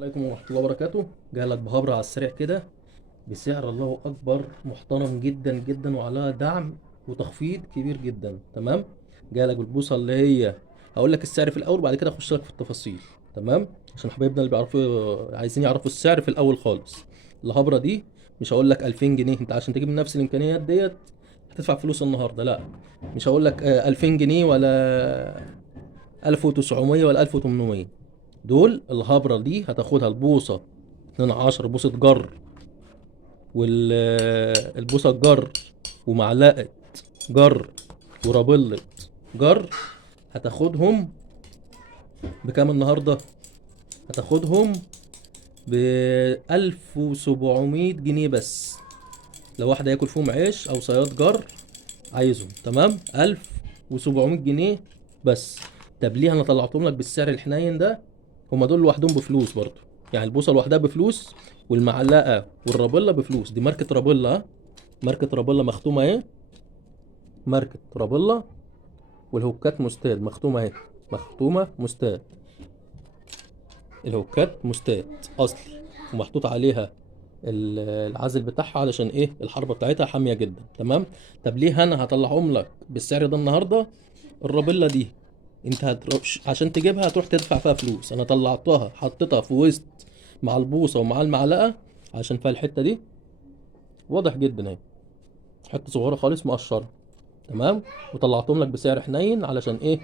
عليكم ورحمة الله وبركاته. جايلك بهبرة على السريع كده بسعر الله أكبر محترم جدا جدا، وعليها دعم وتخفيض كبير جدا. تمام. جايلك بالبوصة اللي هي هقول لك السعر في الأول وبعد كده أخش لك في التفاصيل. تمام. عشان حبايبنا اللي بيعرفوا عايزين يعرفوا السعر في الأول خالص. الهبرة دي مش هقول لك 2000 جنيه، أنت عشان تجيب نفس الإمكانيات ديت هتدفع فلوس النهاردة. لا، مش هقول لك 2000 جنيه ولا 1900 ولا 1800. دول الهبرة دي هتاخدها البوصة 12 بوصة جر، والبوصة الجر ومعلقة جر ورابلة جر، هتاخدهم بكام النهاردة؟ هتاخدهم ب 1700 جنيه بس. لو واحد هياكل فيهم عيش أو صياد جر عايزهم. تمام. 1700 جنيه بس. طب ليه انا طلعتهم لك بالسعر الحنين ده؟ هما دول لوحدهم بفلوس برضو، يعني البوصه لوحدها بفلوس، والمعلقه والرابيلا بفلوس. دي ماركه رابيلا، ها؟ ماركه رابيلا مختومه اهي، ماركه رابيلا. والهوكات مستاد مختومه اهي، مختومه مستاد. الهوكات مستاد اصلي، ومحطوط عليها العازل بتاعها علشان ايه؟ الحربه بتاعتها حاميه جدا. تمام. طب ليه انا هطلعهم لك بالسعر ده النهارده؟ الرابيلا دي انت هتروح عشان تجيبها هتروح تدفع فيها فلوس، انا طلعتها حطيتها في وسط مع البوصه ومع المعلقه عشان فيها الحته دي واضح جدا اهي، حته صغيره خالص مقشره. تمام. وطلعتهم لك بسعر حنين علشان ايه؟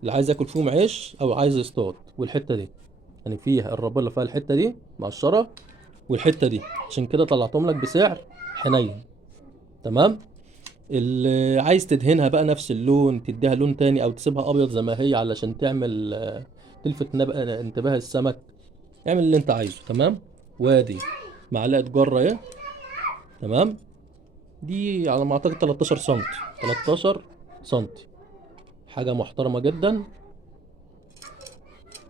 اللي عايز ياكل فيهم عيش او عايز يصطاد. والحته دي يعني فيها الرابيلا، فيها الحته دي مقشره والحته دي، عشان كده طلعتهم لك بسعر حنين. تمام. اللي عايز تدهنها بقى نفس اللون، تديها لون تاني او تسيبها ابيض زي ما هي علشان تعمل تلفت انتباه السمك، اعمل اللي انت عايزه. تمام. وادي معلقه جره اهي. تمام. دي على ما اعتقد 13 سنتي، 13 سنتي، حاجه محترمه جدا.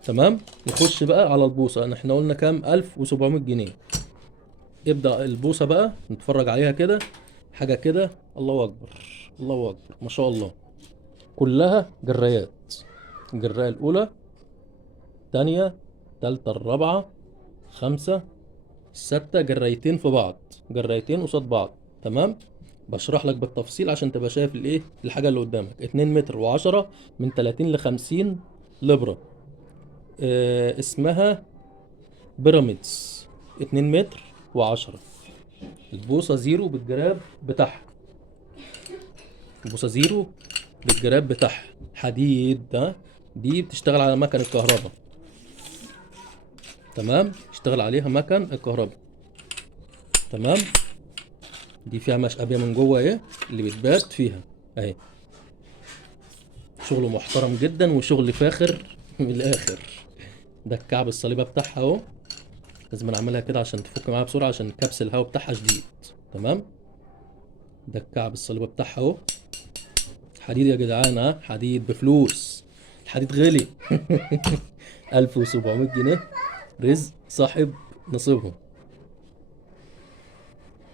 تمام. نخش بقى على البوصه، احنا قلنا كام؟ 1700 جنيه. ابدأ البوصه بقى نتفرج عليها كده، حاجه كده الله اكبر، الله اكبر ما شاء الله. كلها جرايات، الجراية الأولى، التانية، التالتة، الرابعة، خمسة، الستة، جرايتين في بعض، جرايتين قصاد بعض. تمام. بشرح لك بالتفصيل عشان تبقى شايف الايه الحاجة اللي قدامك. 2 متر و10، من 30 ل 50 لبرة. اسمها بيراميدز. 2 متر و10. البوصة زيرو بالجراب بتاعها، البوصة زيرو بالجراب بتاعها حديد ده. دي بتشتغل على مكن الكهرباء. تمام. اشتغل عليها مكن الكهرباء. تمام. دي فيها مشقبيه من جوه اهي اللي بتبات فيها اهي. شغل محترم جدا وشغل فاخر من الاخر. ده الكعب الصليبه بتاعها اهو، لازم نعملها كده عشان تفك معاها بسرعه عشان كبس الهواء بتاعها شديد. تمام. ده الكعب الصليبه بتاعها اهو. حديد يا جدعان، ها؟ حديد بفلوس. الحديد غلي. 1700 جنيه رزق صاحب نصيبهم.